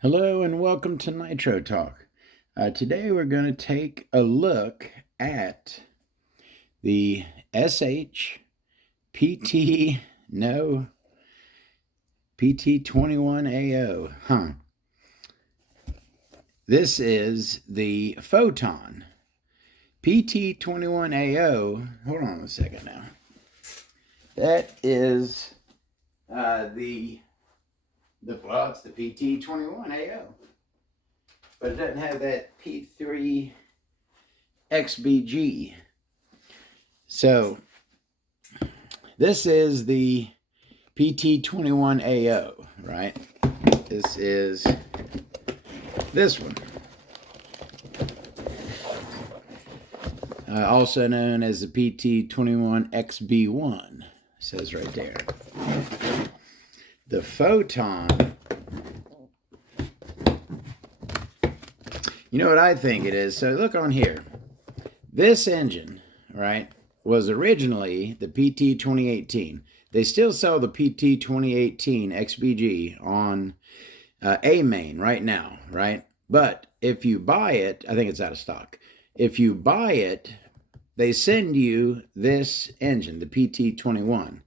Hello and welcome to Nitro Talk. Today we're going to take a look at the SH PT21A0. This is the Photon. PT21A0, hold on a second now. That is it's the PT21A0. But it doesn't have that P3XBG. So this is the PT21A0, right? This is this one. Also known as the PT21XB1, says right there. The Photon, you know what I think it is? So look on here. This engine, right, was originally the PT2018. They still sell the PT2018 XBG on A main right now, right? But if you buy it, I think it's out of stock. If you buy it, they send you this engine, the PT21.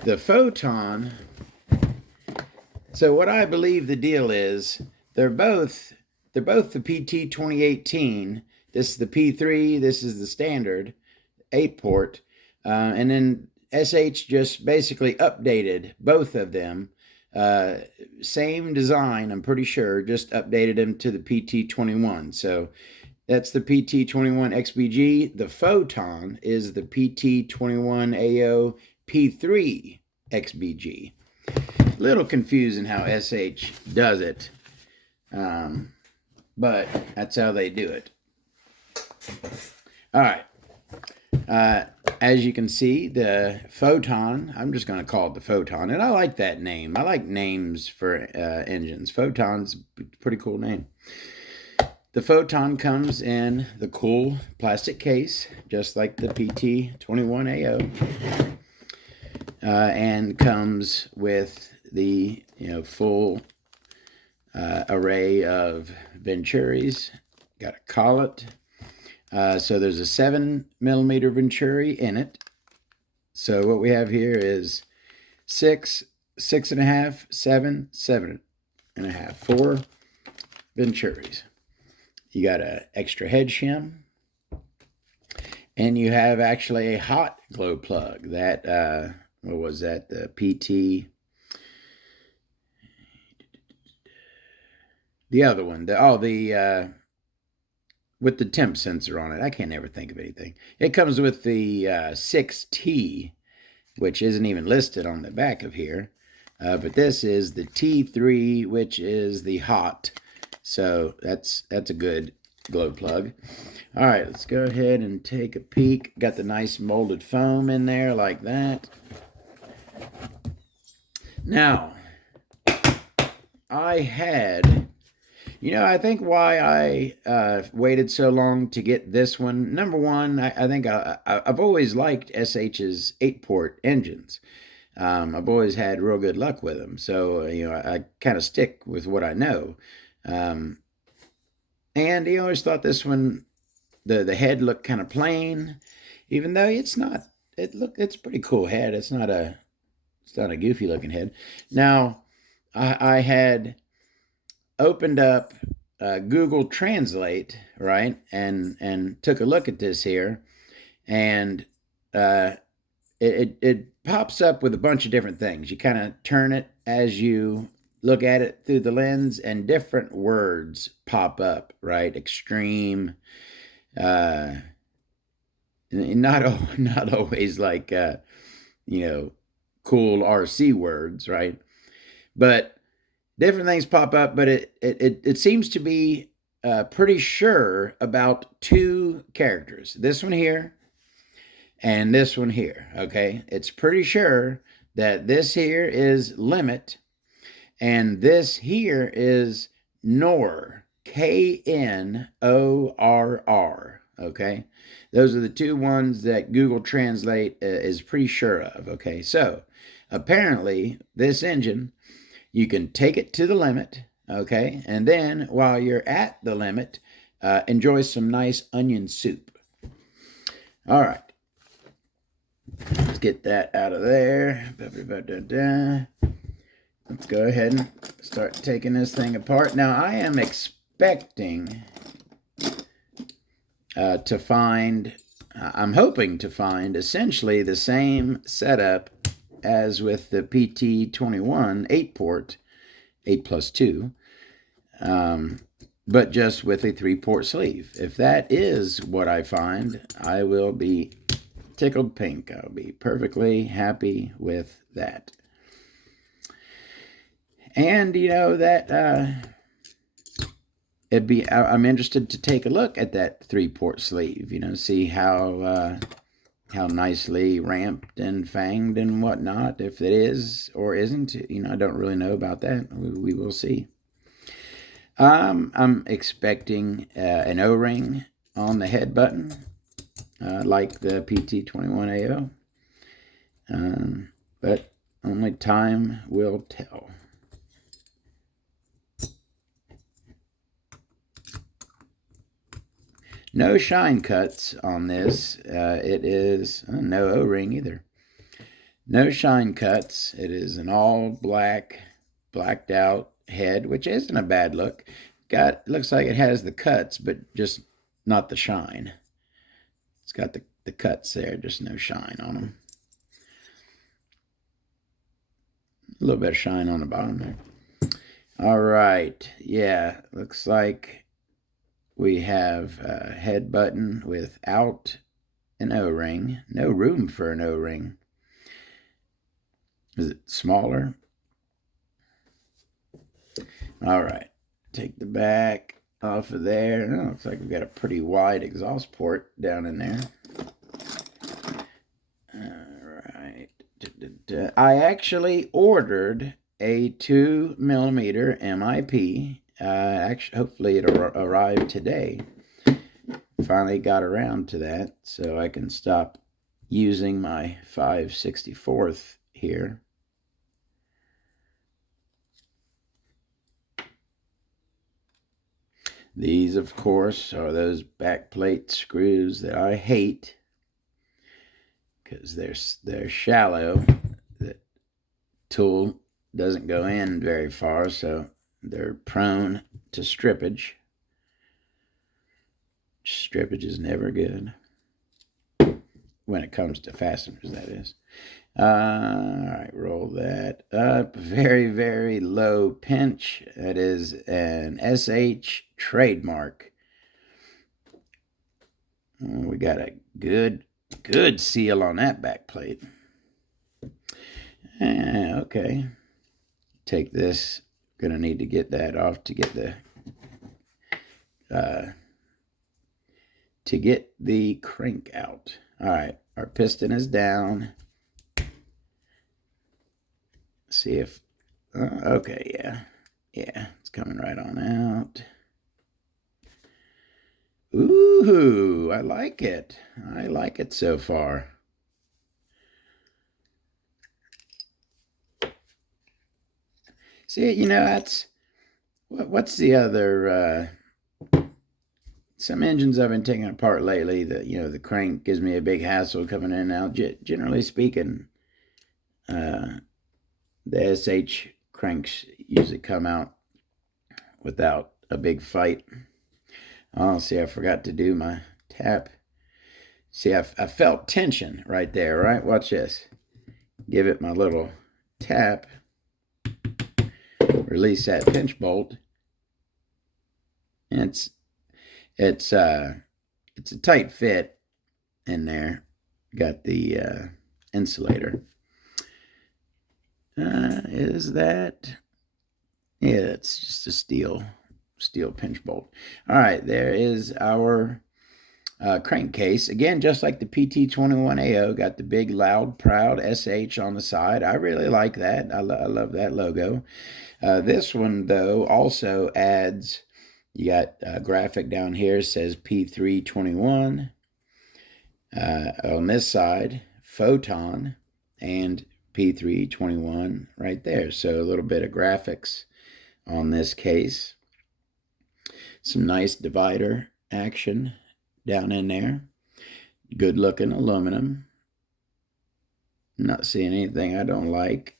The Photon, so what I believe the deal is, they're both the PT2018. This is the P3, this is the standard 8-port, and then SH just basically updated both of them. Same design, I'm pretty sure, just updated them to the PT21. So that's the PT21XBG. The Photon is the PT21A0-P3XBG. A little confusing how SH does it, but that's how they do it. All right. As you can see, the Photon, I'm just going to call it the Photon, and I like that name. I like names for engines. Photon's a pretty cool name. The Photon comes in the cool plastic case, just like the PT21A0, and comes with the full array of Venturis. Got a collet. So there's a 7mm Venturi in it. So what we have here is 6, 6.5, 7, 7.5, 4 Venturis. You got an extra head shim, and you have actually a hot glow plug. That what was that? The PT. The other one. With the temp sensor on it. I can't ever think of anything. It comes with the 6T, which isn't even listed on the back of here. But this is the T3, which is the hot. So that's a good glow plug. All right, let's go ahead and take a peek. Got the nice molded foam in there like that. Now, I had... I think why I waited so long to get this one, number one, I think I've always liked SH's 8-port engines. I've always had real good luck with them. So, I kind of stick with what I know. And I always thought this one, the head looked kind of plain, even though it's not. It's a pretty cool head. It's not a goofy looking head. Now, I had opened up Google Translate, right, and took a look at this here, and it pops up with a bunch of different things. You kind of turn it as you look at it through the lens, and different words pop up, right? Extreme, not always like cool RC words, right? But different things pop up, but it seems to be pretty sure about two characters. This one here and this one here, okay? It's pretty sure that this here is limit and this here is Knorr, K-N-O-R-R, okay? Those are the two ones that Google Translate is pretty sure of, okay? So apparently this engine, you can take it to the limit, okay, and then while you're at the limit, enjoy some nice onion soup. All right, let's get that out of there. Let's go ahead and start taking this thing apart. Now, I am expecting to find, I'm hoping to find essentially the same setup as with the PT21 8-port, 8+2, but just with a 3-port sleeve. If that is what I find, I will be tickled pink. I'll be perfectly happy with that. And, you know, that I'm interested to take a look at that 3-port sleeve, you know, see how nicely ramped and fanged and whatnot, if it is or isn't. You know, I don't really know about that. We will see. I'm expecting an O-ring on the head button, like the PT21A0, but only time will tell. No shine cuts on this. It is no O-ring either. No shine cuts. It is an all black, blacked out head, which isn't a bad look. Looks like it has the cuts, but just not the shine. It's got the cuts there, just no shine on them. A little bit of shine on the bottom there. All right. Yeah, looks like we have a head button without an O-ring. No room for an O-ring. Is it smaller? All right. Take the back off of there. Oh, looks like we've got a pretty wide exhaust port down in there. All right. I actually ordered a 2mm MIP. Actually, hopefully it'll arrive today. Finally got around to that, so I can stop using my 5/64 here. These, of course, are those backplate screws that I hate because they're shallow. The tool doesn't go in very far, so they're prone to strippage. Strippage is never good when it comes to fasteners, that is. All right, roll that up. Very, very low pinch. That is an SH trademark. We got a good seal on that back plate. Okay. Take this. Gonna need to get that off to get the crank out. All right, our piston is down. See if, okay, yeah, it's coming right on out. Ooh, I like it. I like it so far. See, you know, that's, what's the other, some engines I've been taking apart lately, that, you know, the crank gives me a big hassle coming in and out. Generally speaking, the SH cranks usually come out without a big fight. Oh, see, I forgot to do my tap. See, I felt tension right there, right? Watch this. Give it my little tap. Release that pinch bolt. And it's a tight fit in there. Got the insulator. Is that? Yeah, it's just a steel pinch bolt. All right, there is our crankcase. Again, just like the PT21A0, got the big, loud, proud SH on the side. I really like that. I love that logo. This one, though, also adds, you got a graphic down here, says P321. On this side, Photon, and P321 right there. So a little bit of graphics on this case. Some nice divider action down in there. Good looking aluminum. Not seeing anything I don't like.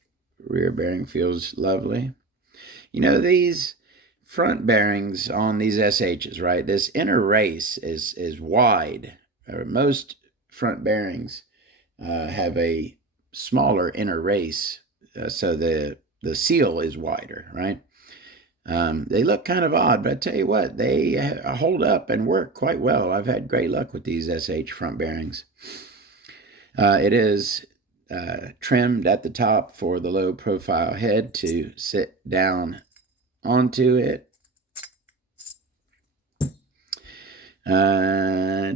Rear bearing feels lovely. You know, these front bearings on these SHs, right? This inner race is wide. Most front bearings have a smaller inner race, so the seal is wider, right? They look kind of odd, but I tell you what, they hold up and work quite well. I've had great luck with these SH front bearings. It is trimmed at the top for the low profile head to sit down onto it.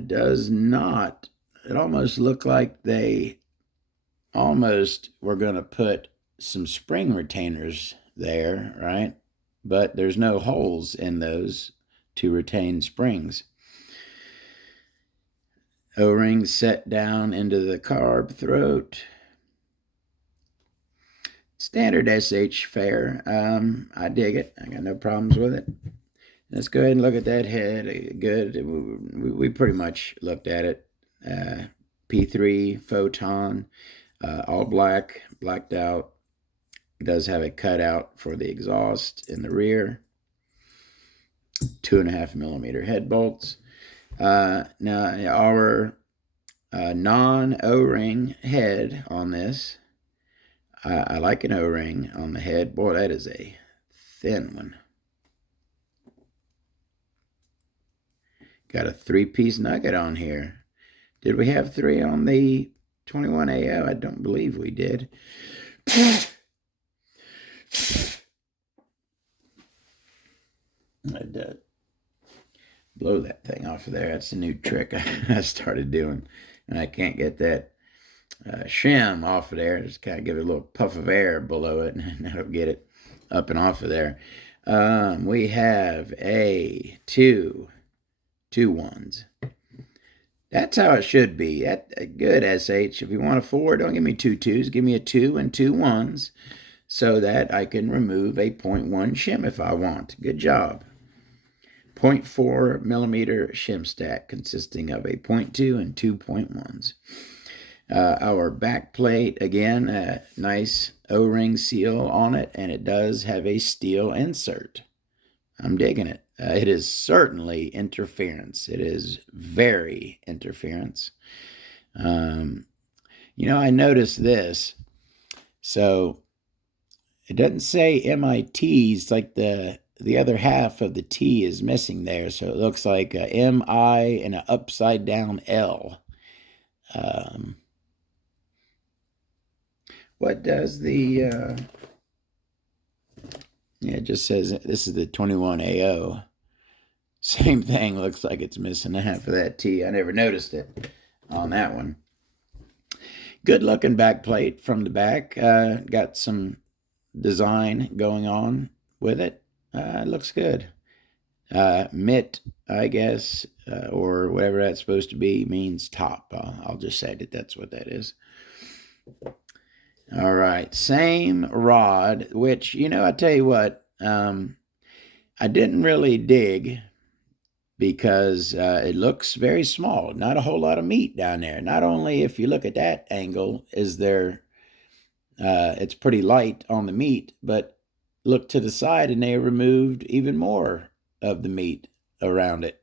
Does not, it almost looked like they almost were going to put some spring retainers there, right? But there's no holes in those to retain springs. O-rings set down into the carb throat. Standard SH fare. I dig it. I got no problems with it. Let's go ahead and look at that head. Good. We pretty much looked at it. P3 Photon, all black, blacked out. It does have a cutout for the exhaust in the rear. 2.5 millimeter head bolts. Now our non-O-ring head on this. I like an O-ring on the head. Boy, that is a thin one. Got a 3-piece nugget on here. Did we have 3 on the 21A0? I don't believe we did. I'd blow that thing off of there. That's a new trick I started doing. And I can't get that shim off of there. Just kind of give it a little puff of air below it, and that'll get it up and off of there. We have a two ones. That's how it should be. That good, SH. If you want a 4, don't give me 2 2s. Give me a 2 and 2 1s so that I can remove a 0.1 shim if I want. Good job. 0.4 millimeter shim stack consisting of a 0.2 and 2 0.1s. Our back plate, again, a nice O-ring seal on it, and it does have a steel insert. I'm digging it. It is certainly interference. It is very interference. You know, I noticed this. So it doesn't say MITs, like the other half of the T is missing there. So it looks like a MI and an upside down L. What does the... yeah, it just says this is the 21A0. Same thing, looks like it's missing half of that T. I never noticed it on that one. Good looking back plate from the back. Got some design going on with it. It looks good. Mitt, I guess, or whatever that's supposed to be, means top. I'll just say that that's what that is. All right, same rod, which, you know, I tell you what, I didn't really dig because it looks very small. Not a whole lot of meat down there. Not only if you look at that angle, is there, it's pretty light on the meat, but look to the side and they removed even more of the meat around it.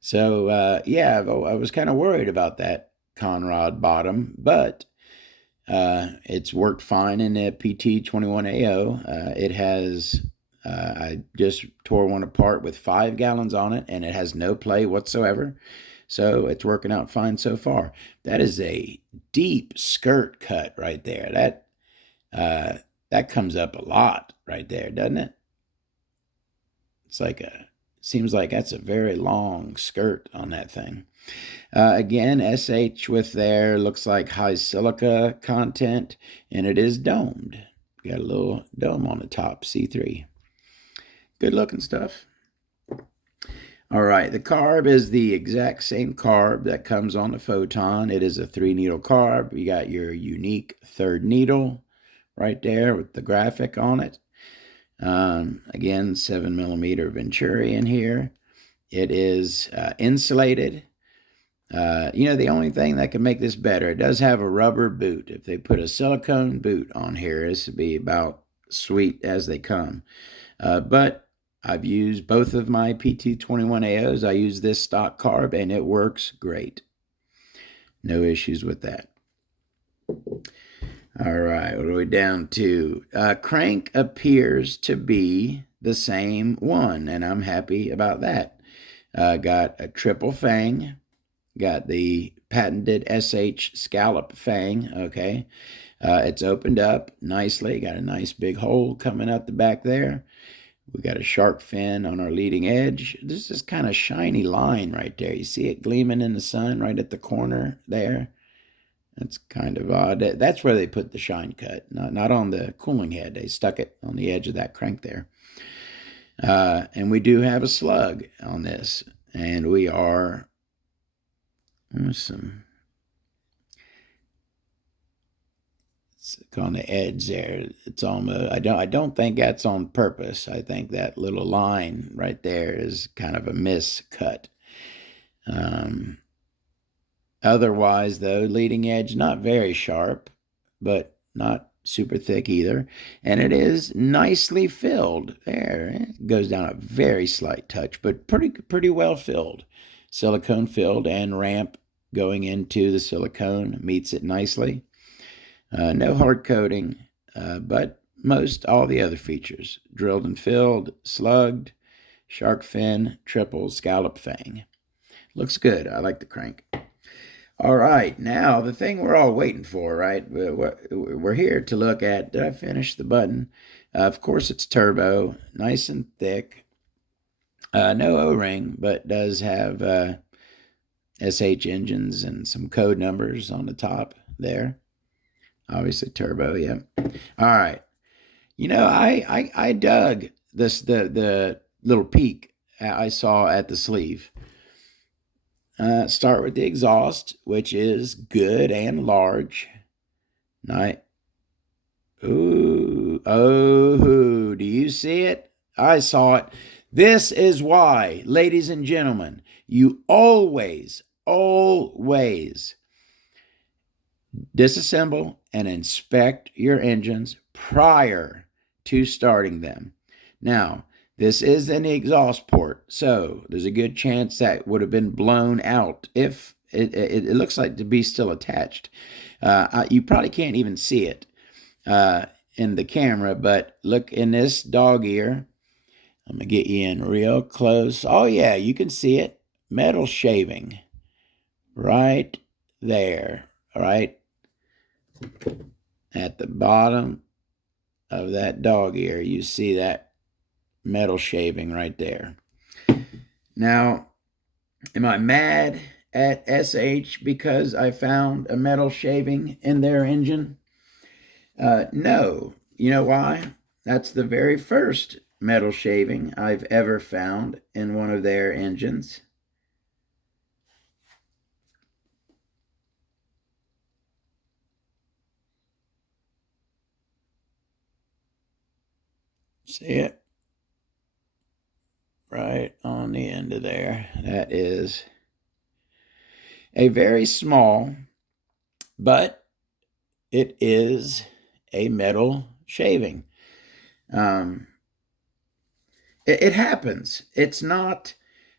So, yeah, I was kind of worried about that conrod bottom, but it's worked fine in the PT21A0. It has, I just tore one apart with 5 gallons on it, and it has no play whatsoever. So it's working out fine so far. That is a deep skirt cut right there. That comes up a lot right there, doesn't it? It's like seems like that's a very long skirt on that thing. Again, SH with there, looks like high silica content, and it is domed. Got a little dome on the top, C3. Good looking stuff. All right, the carb is the exact same carb that comes on the Photon. It is a 3-needle carb. You got your unique third needle right there with the graphic on it. Again, 7mm Venturi in here. It is insulated. The only thing that can make this better, it does have a rubber boot. If they put a silicone boot on here, this would be about sweet as they come. But I've used both of my PT21AOs. I use this stock carb, and it works great. No issues with that. All right, what are we down to? Crank appears to be the same one, and I'm happy about that. Got a triple fang. Got the patented SH scallop fang, okay. It's opened up nicely. Got a nice big hole coming out the back there. We got a shark fin on our leading edge. This is kind of shiny line right there. You see it gleaming in the sun right at the corner there? That's kind of odd. That's where they put the shine cut, not on the cooling head. They stuck it on the edge of that crank there. And we do have a slug on this. And we are... It's on the edge there. It's almost, I don't think that's on purpose. I think that little line right there is kind of a miscut. Otherwise, though, leading edge not very sharp, but not super thick either. And it is nicely filled there. It goes down a very slight touch, but pretty well filled. Silicone filled, and ramp going into the silicone meets it nicely. No hard coating, but all the other features. Drilled and filled, slugged, shark fin, triple, scallop fang. Looks good. I like the crank. All right, now the thing we're all waiting for, right? We're here to look at, did I finish the button? Of course, it's turbo, nice and thick. No O-ring, but does have SH engines and some code numbers on the top there. Obviously turbo, yeah. All right. I dug the little peak I saw at the sleeve. Start with the exhaust, which is good and large. Ooh, oh, do you see it? I saw it. This is why, ladies and gentlemen, you always disassemble and inspect your engines prior to starting them. Now, this is an exhaust port, so there's a good chance that would have been blown out if it looks like to be still attached. You probably can't even see it in the camera, but look in this dog ear. I'm going to get you in real close. Oh, yeah, you can see it. Metal shaving right there, all right? At the bottom of that dog ear, you see that metal shaving right there. Now, am I mad at SH because I found a metal shaving in their engine? No. You know why? That's the very first metal shaving I've ever found in one of their engines. See it? Right on the end of there. That is a very small, but it is a metal shaving. It happens. It's not...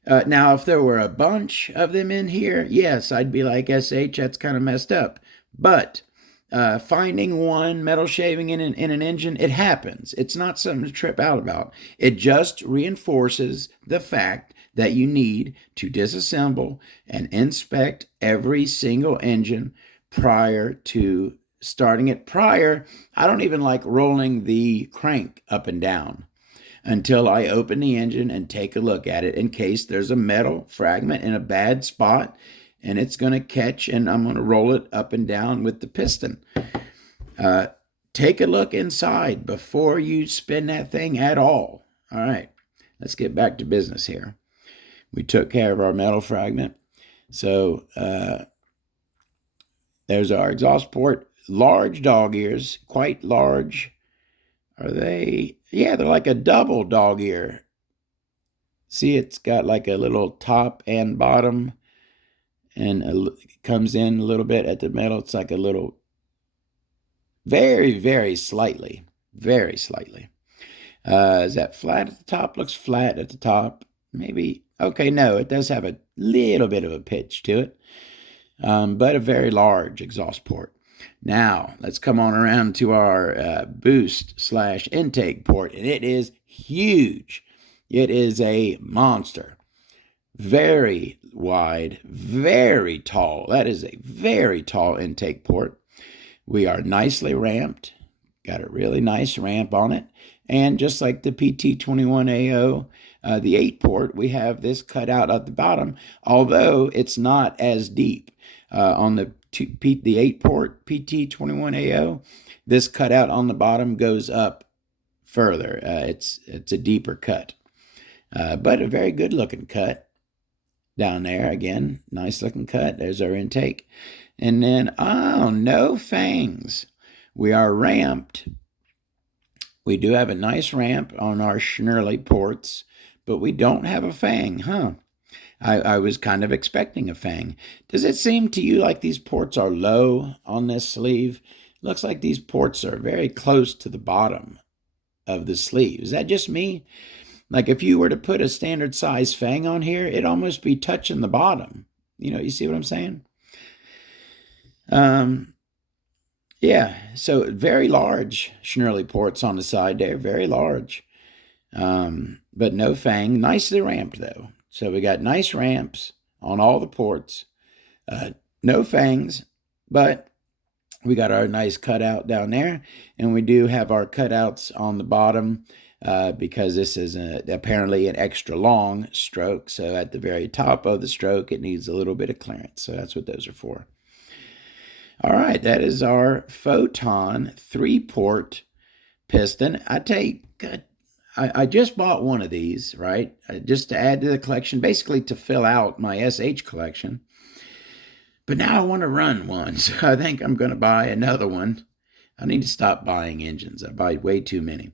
now, if there were a bunch of them in here, yes, I'd be like, SH, that's kind of messed up. But finding one metal shaving in an engine, it happens. It's not something to trip out about. It just reinforces the fact that you need to disassemble and inspect every single engine prior to starting it. I don't even like rolling the crank up and down until I open the engine and take a look at it in case there's a metal fragment in a bad spot and it's going to catch, and I'm going to roll it up and down with the piston. Take a look inside before you spin that thing at all. All right, let's get back to business here. We took care of our metal fragment. So there's our exhaust port. Large dog ears, quite large. Are they? Yeah, they're like a double dog ear. See, it's got like a little top and bottom, and it comes in a little bit at the middle. It's like a little, very, very slightly. Is that flat at the top? Looks flat at the top. Maybe. Okay, no, it does have a little bit of a pitch to it, but a very large exhaust port. Now, let's come on around to our boost/intake port, and it is huge. It is a monster. Very wide, very tall. That is a very tall intake port. We are nicely ramped. Got a really nice ramp on it. And just like the PT21A0, the 8 port, we have this cut out at the bottom, although it's not as deep. On the 8 port PT21A0, this cutout on the bottom goes up further. It's a deeper cut, but a very good looking cut down there. Again, nice looking cut. There's our intake. And then, oh, no fangs. We are ramped. We do have a nice ramp on our Schnurley ports, but we don't have a fang, huh? I was kind of expecting a fang. Does it seem to you like these ports are low on this sleeve? Looks like these ports are very close to the bottom of the sleeve. Is that just me? Like if you were to put a standard size fang on here, it'd almost be touching the bottom. You see what I'm saying? Yeah, so very large Schnurley ports on the side there, very large. But no fang, nicely ramped though. So we got nice ramps on all the ports, no fangs, but we got our nice cutout down there, and we do have our cutouts on the bottom because this is apparently an extra long stroke. So at the very top of the stroke, it needs a little bit of clearance. So that's what those are for. All right, that is our Photon 3-port piston. I just bought one of these, right? Just to add to the collection, basically to fill out my SH collection. But now I want to run one, so I think I'm going to buy another one. I need to stop buying engines. I buy way too many.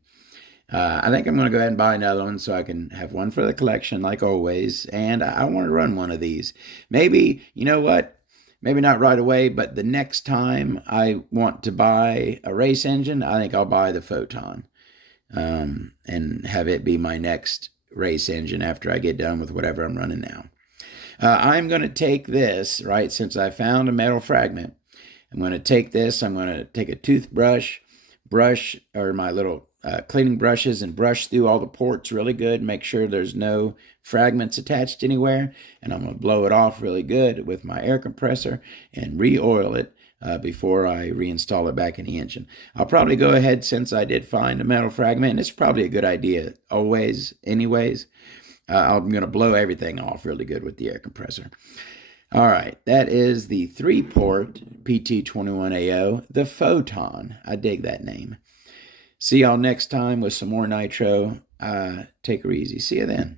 I think I'm going to go ahead and buy another one so I can have one for the collection, like always. And I want to run one of these. Maybe, you know what? Maybe not right away, but the next time I want to buy a race engine, I think I'll buy the Photon and have it be my next race engine after I get done with whatever I'm running now. I'm going to take this, right, since I found a metal fragment. I'm going to take this. I'm going to take a toothbrush, or my little cleaning brushes, and brush through all the ports really good. Make sure there's no fragments attached anywhere. And I'm going to blow it off really good with my air compressor and re-oil it before I reinstall it back in the engine. I'll probably go ahead, since I did find a metal fragment, and it's probably a good idea always anyways. I'm going to blow everything off really good with the air compressor. All right, that is the 3-port PT21A0, the Photon. I dig that name. See y'all next time with some more Nitro. Take her easy. See you then.